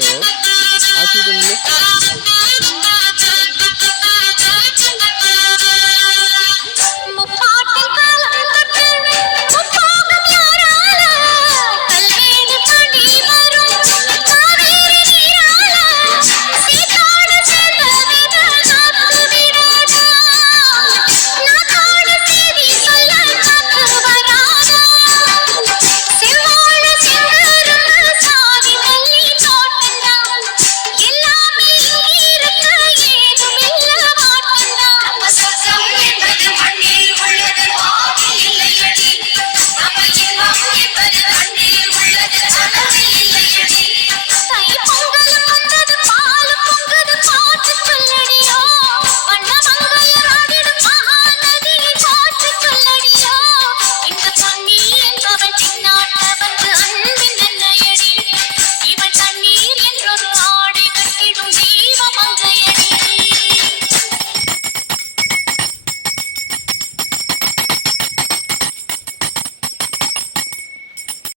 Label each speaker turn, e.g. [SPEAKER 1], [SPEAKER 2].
[SPEAKER 1] So